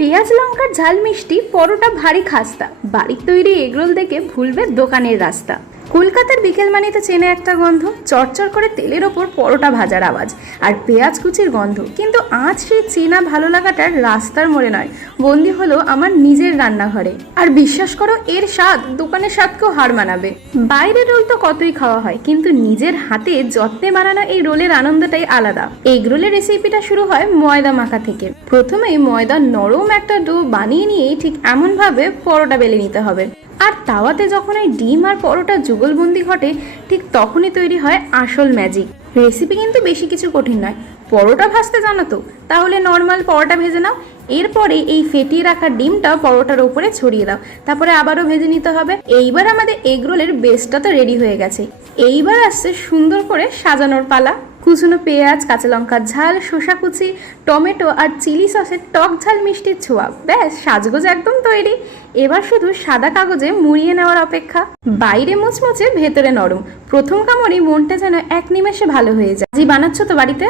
পেঁয়াজ লঙ্কার ঝাল মিষ্টি পরোটা ভারী খাস্তা, বাড়ির তৈরি এগরোল দেখে ভুলবে দোকানের রাস্তা। কলকাতার বিকেল মানে তো চেনে একটা গন্ধ, চরচর করে তেলের ওপর পরোটা ভাজার আওয়াজ আর পেঁয়াজ কুচির গন্ধ। কিন্তু আজ সেই চেনা ভালো লাগাটার রাস্তার মোড়ে নয়, বন্দি হলো আমার নিজের রান্নাঘরে। আর বিশ্বাস করো, এর স্বাদ দোকানের স্বাদকেও হার মানাবে। বাইরের রোল তো কতই খাওয়া হয়, কিন্তু নিজের হাতে যত্নে বানানো এই রোলের আনন্দটাই আলাদা। এগ রোলের রেসিপিটা শুরু হয় ময়দা মাখা থেকে। প্রথমেই ময়দা নরম একটা ডো বানিয়ে নিয়ে ঠিক এমন ভাবে পরোটা বেলে নিতে হবে। আর তাওয়াতে যখন এই ডিম আর পরোটা যুগলবন্দি ঘটে, ঠিক তখনই তৈরি হয় আসল ম্যাজিক। রেসিপি কিন্তু বেশি কিছু কঠিন নয়। পরোটা ভাজতে জানো তো? তাহলে নর্মাল পরোটা ভেজে নাও। এরপরে এই ফেটিয়ে রাখা ডিমটা পরোটার উপরে ছড়িয়ে দাও, তারপরে আবারও ভেজে নিতে হবে। এইবার আমাদের এগ রোলের বেসটা তো রেডি হয়ে গেছে। এইবার আসছে সুন্দর করে সাজানোর পালা। কুচনো পেঁয়াজ, কাঁচা লঙ্কার ঝাল, শসা কুচি, টমেটো আর চিলি সসের টক ঝাল মিষ্টির ছোঁয়া, ব্যাস সাজগোজ একদম তৈরি। এবার শুধু সাদা কাগজে মুড়িয়ে নেওয়ার অপেক্ষা। বাইরে মুচমুচে, ভেতরে নরম। প্রথম কামড়েই মনটা যেন এক নিমেষে ভালো হয়ে যায়। জি, বানাচ্ছ তো বাড়িতে?